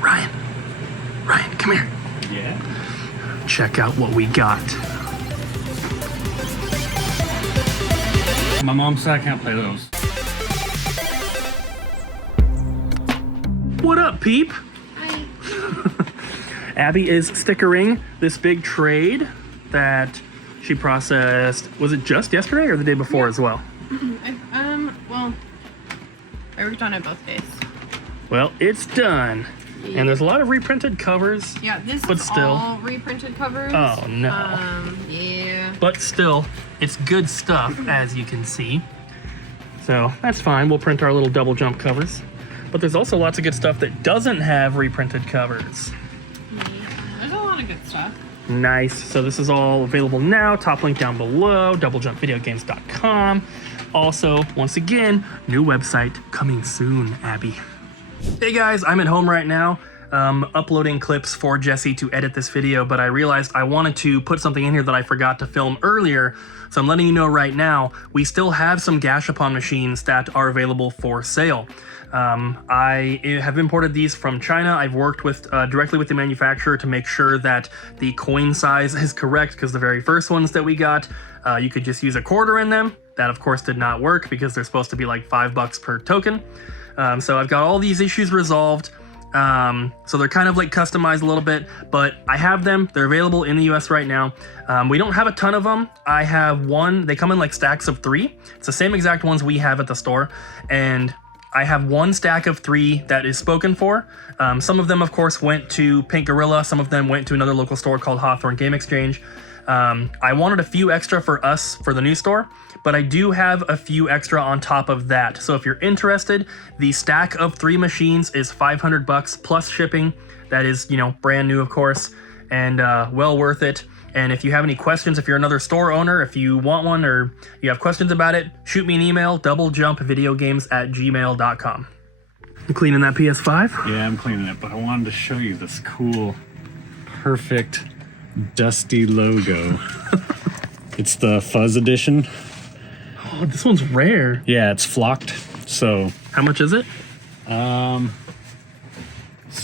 Ryan, come here. Yeah? Check out what we got. My mom said I can't play those. What up, Peep? Hi. Abby is stickering this big trade that she processed. Was it just yesterday or the day before as well? Well, I worked on it both days. Well, it's done. Yeah. And there's a lot of reprinted covers. Yeah, this but is still, all reprinted covers. Oh, no. Yeah. But still, it's good stuff, as you can see. So that's fine. We'll print our little double jump covers. But there's also lots of good stuff that doesn't have reprinted covers. Yeah, there's a lot of good stuff. Nice. So this is all available now. Top link down below, doublejumpvideogames.com. Also, once again, new website coming soon, Abby. Hey guys, I'm at home right now, uploading clips for Jesse to edit this video, but I realized I wanted to put something in here that I forgot to film earlier, so I'm letting you know right now, we still have some Gashapon machines that are available for sale. I have imported these from China. I've worked with directly with the manufacturer to make sure that the coin size is correct, because the very first ones that we got, you could just use a quarter in them. That of course did not work because they're supposed to be like $5 per token. So I've got all these issues resolved. So they're kind of like customized a little bit, but I have them. They're available in the US right now. We don't have a ton of them. I have one. They come in like stacks of 3. It's the same exact ones we have at the store. And I have one stack of 3 that is spoken for. Some of them, of course, went to Pink Gorilla. Some of them went to another local store called Hawthorne Game Exchange. I wanted a few extra for us for the new store, but I do have a few extra on top of that. So if you're interested, the stack of 3 machines is $500 plus shipping. That is, you know, brand new, of course, and well worth it. And if you have any questions, if you're another store owner, if you want one or you have questions about it, shoot me an email, doublejumpvideogames@gmail.com. You cleaning that PS5? Yeah, I'm cleaning it, but I wanted to show you this cool, perfect, dusty logo. It's the Fuzz edition. Oh, this one's rare. Yeah, it's flocked. So how much is it? It's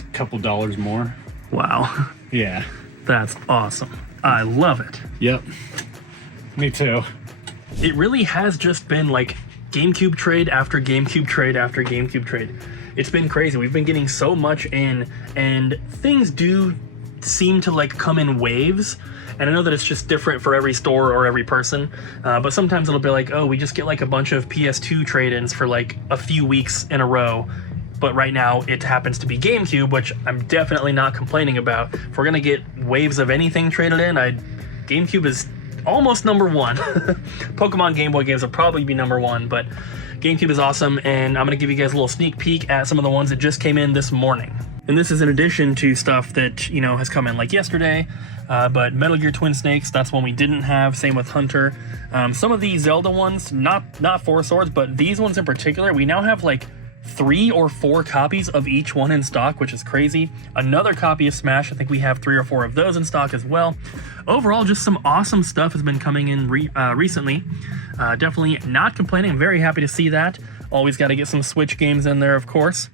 a couple dollars more. Wow. Yeah. That's awesome. I love it. Yep. Me too. It really has just been like GameCube trade after GameCube trade after GameCube trade. It's been crazy. We've been getting so much in, and things do seem to like come in waves. And I know that it's just different for every store or every person, but sometimes it'll be like, oh, we just get like a bunch of PS2 trade-ins for like a few weeks in a row. But right now it happens to be GameCube, which I'm definitely not complaining about. If we're gonna get waves of anything traded in, GameCube is almost number 1. Pokemon Game Boy games will probably be number 1, but GameCube is awesome, and I'm gonna give you guys a little sneak peek at some of the ones that just came in this morning. And this is in addition to stuff that, you know, has come in like yesterday, but Metal Gear Twin Snakes, that's one we didn't have, same with Hunter. Some of these Zelda ones, not 4 Swords, but these ones in particular, we now have like 3 or 4 copies of each one in stock, which is crazy. Another copy of Smash, I think we have 3 or 4 of those in stock as well. Overall, just some awesome stuff has been coming in recently. Definitely not complaining. I'm very happy to see that. Always got to get some Switch games in there, of course.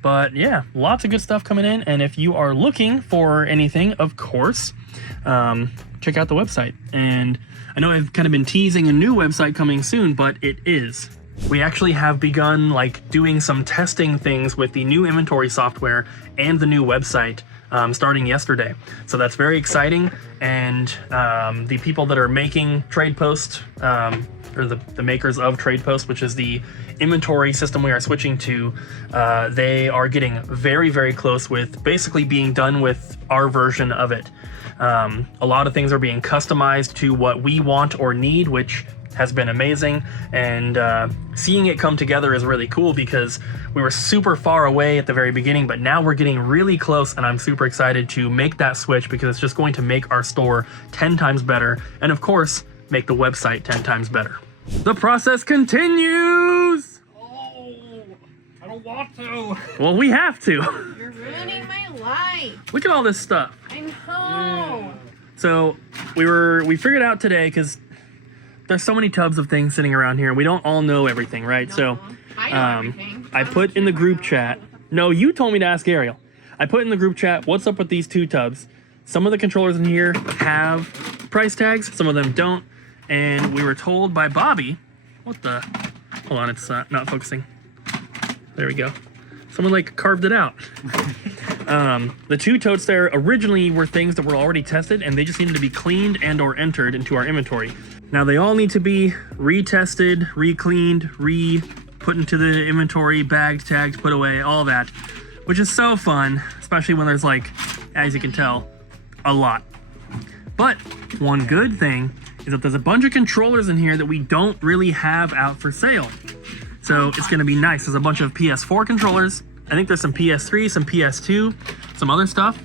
But yeah, lots of good stuff coming in. And if you are looking for anything, of course, check out the website. And I know I've kind of been teasing a new website coming soon, but it is. We actually have begun like doing some testing things with the new inventory software and the new website starting yesterday. So that's very exciting. And the people that are making Trade Post, or the makers of Trade Post, which is the inventory system we are switching to, they are getting very, very close with basically being done with our version of it. A lot of things are being customized to what we want or need, which has been amazing, and seeing it come together is really cool because we were super far away at the very beginning, but now we're getting really close, and I'm super excited to make that switch because it's just going to make our store 10 times better, and of course, make the website 10 times better. The process continues! Oh, I don't want to. Well, we have to. You're ruining my life. Look at all this stuff. I know. So we figured out today, because there's so many tubs of things sitting around here. We don't all know everything, right? No, So I know everything. I put in the group chat. No, you told me to ask Ariel. I put in the group chat, what's up with these 2 tubs? Some of the controllers in here have price tags, some of them don't. And we were told by Bobby, what the, hold on, it's not focusing. There we go. Someone like carved it out. The 2 totes there originally were things that were already tested and they just needed to be cleaned and or entered into our inventory. Now they all need to be retested, re-cleaned, put into the inventory, bagged, tagged, put away, all that, which is so fun, especially when there's like, as you can tell, a lot. But one good thing is that there's a bunch of controllers in here that we don't really have out for sale. So it's gonna be nice. There's a bunch of PS4 controllers. I think there's some PS3, some PS2, some other stuff.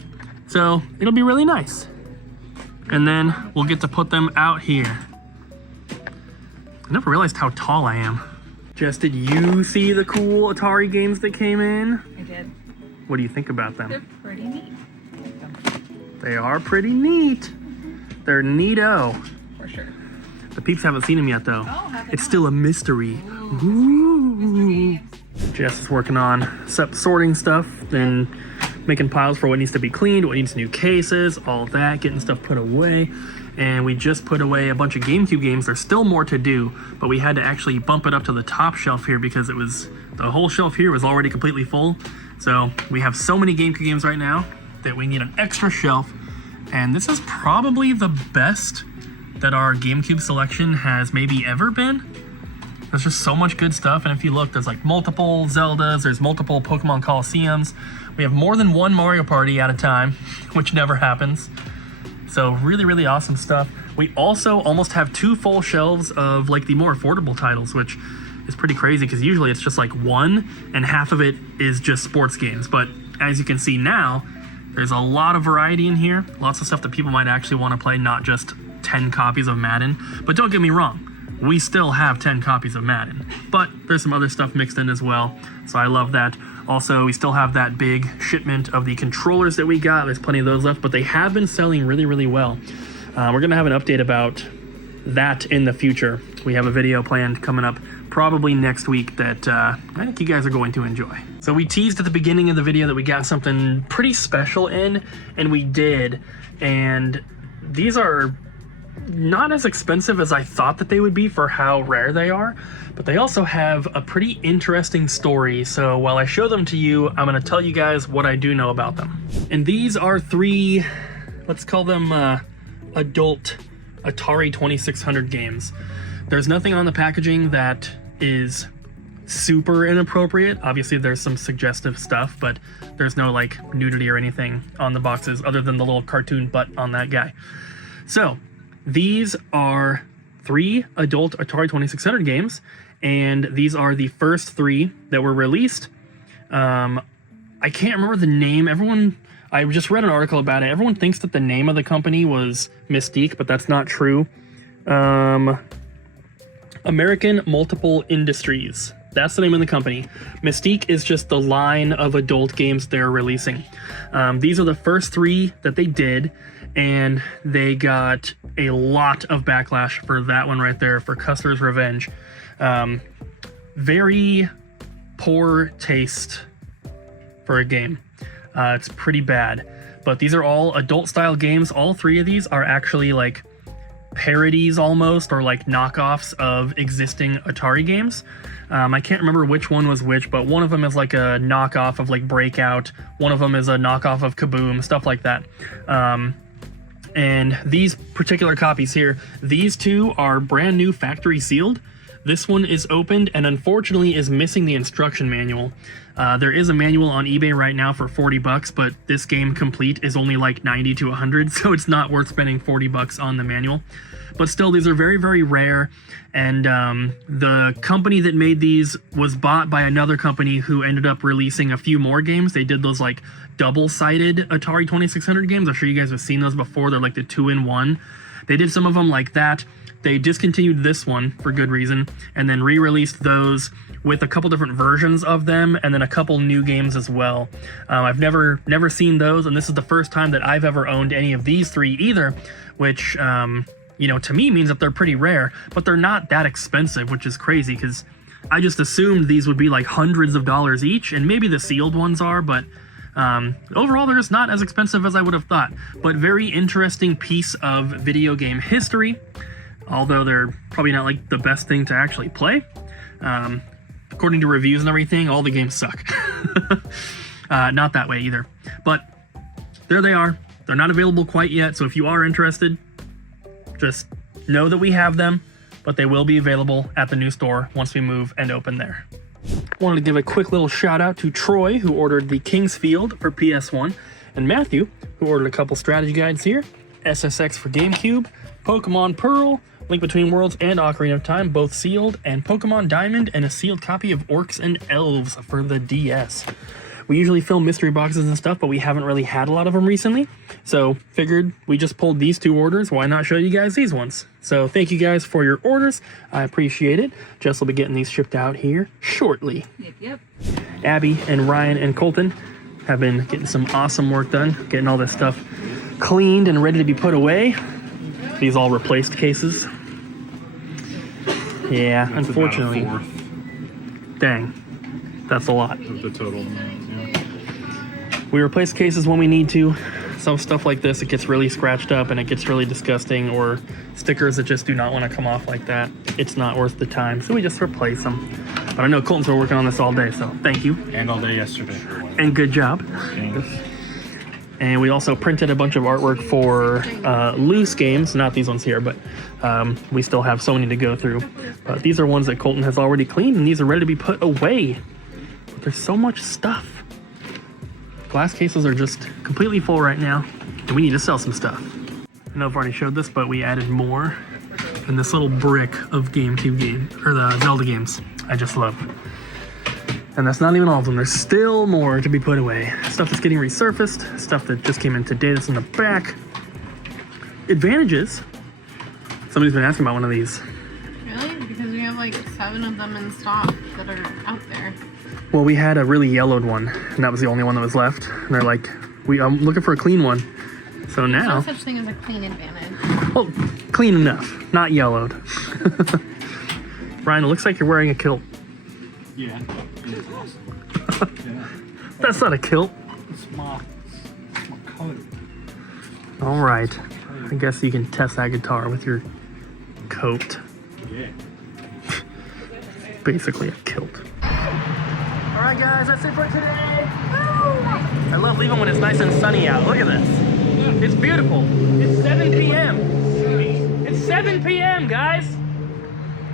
So it'll be really nice. And then we'll get to put them out here. I never realized how tall I am. Jess, did you see the cool Atari games that came in? I did. What do you think about them? They're pretty neat. They are pretty neat. They're neato. For sure. The peeps haven't seen them yet though. Oh, have they It's not? still a mystery. Mystery Ooh. games. Jess is working on sorting stuff, then making piles for what needs to be cleaned, what needs new cases, all that, getting stuff put away. And we just put away a bunch of GameCube games. There's still more to do, but we had to actually bump it up to the top shelf here because the whole shelf here was already completely full. So we have so many GameCube games right now that we need an extra shelf. And this is probably the best that our GameCube selection has maybe ever been. There's just so much good stuff, and if you look, there's like multiple Zeldas, there's multiple Pokemon Colosseums. We have more than one Mario Party at a time, which never happens. So really, really awesome stuff. We also almost have 2 full shelves of like the more affordable titles, which is pretty crazy because usually it's just like 1 and half of it is just sports games. But as you can see now, there's a lot of variety in here, lots of stuff that people might actually want to play, not just 10 copies of Madden. But don't get me wrong, we still have 10 copies of Madden, but there's some other stuff mixed in as well, so I love that. Also, we still have that big shipment of the controllers that we got. There's plenty of those left, but they have been selling really, really well. We're gonna have an update about that in the future. We have a video planned coming up probably next week that I think you guys are going to enjoy. So we teased at the beginning of the video that we got something pretty special in, and we did, and these are not as expensive as I thought that they would be for how rare they are, but they also have a pretty interesting story. So while I show them to you, I'm going to tell you guys what I do know about them. And these are 3, let's call them adult Atari 2600 games. There's nothing on the packaging that is super inappropriate. Obviously there's some suggestive stuff, but there's no like nudity or anything on the boxes other than the little cartoon butt on that guy. So these are 3 adult Atari 2600 games, and these are the first 3 that were released. I can't remember the name. I just read an article about it. Everyone thinks that the name of the company was Mystique, but that's not true. American Multiple Industries. That's the name of the company. Mystique is just the line of adult games they're releasing. These are the first 3 that they did, and they got a lot of backlash for that one right there, for Custer's Revenge. Very poor taste for a game. It's pretty bad. But these are all adult-style games. All 3 of these are actually like parodies almost, or like knockoffs of existing Atari games. I can't remember which one was which, but one of them is like a knockoff of like Breakout. One of them is a knockoff of Kaboom, stuff like that. And these particular copies here, these 2 are brand new factory sealed. This one is opened and unfortunately is missing the instruction manual. There is a manual on eBay right now for $40, but this game complete is only like 90 to 100, so it's not worth spending $40 on the manual. But still, these are very, very rare, and the company that made these was bought by another company who ended up releasing a few more games. They did those like double-sided Atari 2600 games. I'm sure you guys have seen those before. They're like the 2-in-1. They did some of them like that. They discontinued this one for good reason, and then re-released those with a couple different versions of them, and then a couple new games as well. I've never seen those, and this is the first time that I've ever owned any of these 3 either, which you know, to me means that they're pretty rare, but they're not that expensive, which is crazy because I just assumed these would be like hundreds of dollars each, and maybe the sealed ones are, but Overall, they're just not as expensive as I would have thought, but very interesting piece of video game history, although they're probably not like the best thing to actually play. According to reviews and everything, all the games suck. Not that way either, but there they are. They're not available quite yet, so if you are interested, just know that we have them, but they will be available at the new store once we move and open there. Wanted to give a quick little shout out to Troy, who ordered the Kingsfield for PS1, and Matthew, who ordered a couple strategy guides here, SSX for GameCube, Pokemon Pearl, Link Between Worlds, and Ocarina of Time, both sealed, and Pokemon Diamond, and a sealed copy of Orcs and Elves for the DS. We usually film mystery boxes and stuff, but we haven't really had a lot of them recently, so figured we just pulled these 2 orders. Why not show you guys these ones? So thank you guys for your orders. I appreciate it. Jess will be getting these shipped out here shortly. Yep. Abby and Ryan and Colton have been getting some awesome work done, getting all this stuff cleaned and ready to be put away. These all replaced cases. Yeah, That's unfortunately. about a fourth Dang, that's a lot. of the total amount. Yeah. We replace cases when we need to. Some stuff like this, it gets really scratched up and it gets really disgusting, or stickers that just do not want to come off like that. It's not worth the time, so we just replace them. But I know Colton's been working on this all day, so thank you. And all day yesterday. And good job. Thanks. And we also printed a bunch of artwork for loose games, not these ones here, but we still have so many to go through. But these are ones that Colton has already cleaned, and these are ready to be put away. But there's so much stuff. Glass cases are just completely full right now, and we need to sell some stuff. I know I've already showed this, but we added more in this little brick of GameCube game, or the Zelda games I just love. And that's not even all of them. There's still more to be put away. Stuff that's getting resurfaced, stuff that just came in today that's in the back. Advantages. Somebody's been asking about one of these. Really? Because we have like 7 of them in stock that are out there. Well, we had a really yellowed one, and that was the only one that was left. And they're like, I'm looking for a clean one. So There's now, no such thing as a clean advantage. well, clean enough, not yellowed. Ryan, it looks like you're wearing a kilt. Yeah. It's awesome. Yeah. That's not a kilt. It's my coat. All right. I guess you can test that guitar with your coat. Yeah. Basically a kilt. All right, guys, that's it for today. I love leaving when it's nice and sunny out. Look at this. It's beautiful. It's 7 p.m. It's 7 p.m., guys.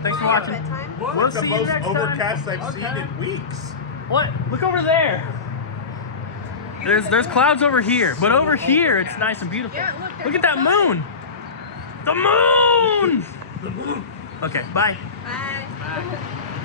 Thanks for watching. We'll see you next time. Overcast I've seen in weeks. What? Look over there. There's clouds over here, but over here it's nice and beautiful. Yeah, Look at that moon. The moon. Okay, bye. Bye.